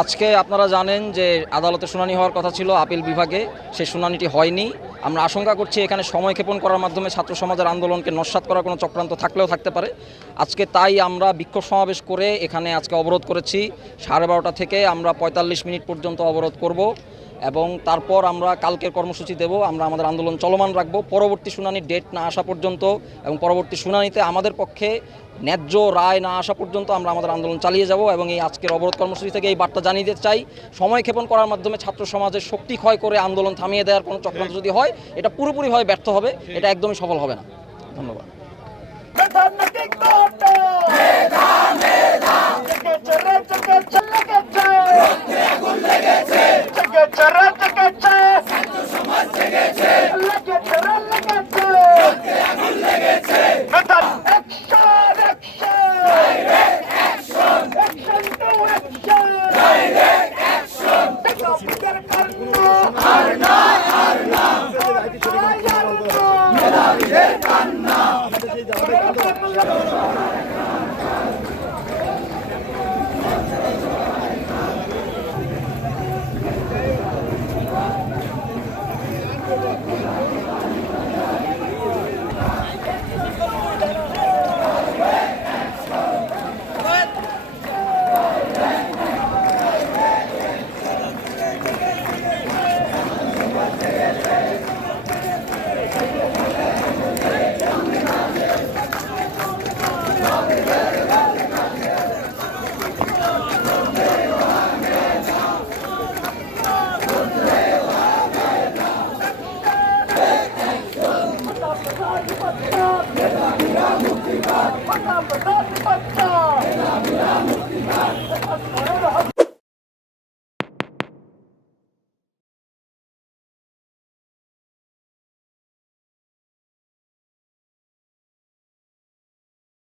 আজকে আপনারা জানেন যে আদালতে শুনানি হওয়ার কথা ছিল আপিল বিভাগে, সেই শুনানিটি হয়নি। আমরা আশঙ্কা করছি এখানে সময়ক্ষেপণ করার মাধ্যমে ছাত্র সমাজের আন্দোলনকে নস্যাৎ করার কোনো চক্রান্ত থাকলেও থাকতে পারে। আজকে তাই আমরা বিক্ষোভ সমাবেশ করে এখানে আজকে অবরোধ করেছি। 12:30 থেকে আমরা 45 মিনিট পর্যন্ত অবরোধ করব এবং তারপর আমরা কালকের কর্মসূচি দেব। আমরা আমাদের আন্দোলন চলমান রাখব পরবর্তী শুনানির ডেট না আসা পর্যন্ত, এবং পরবর্তী শুনানিতে আমাদের পক্ষে ন্যায্য রায় না আসা পর্যন্ত আমরা আমাদের আন্দোলন চালিয়ে যাব। এবং এই আজকের অবরোধ কর্মসূচি থেকে এই বার্তা জানিয়ে দিতে চাই, সময়ক্ষেপণ করার মাধ্যমে ছাত্র সমাজের শক্তি ক্ষয় করে আন্দোলন থামিয়ে দেওয়ার কোনো চক্রান্ত যদি হয়, এটা পুরোপুরিভাবে ব্যর্থ হবে, এটা একদমই সফল হবে না। ধন্যবাদ।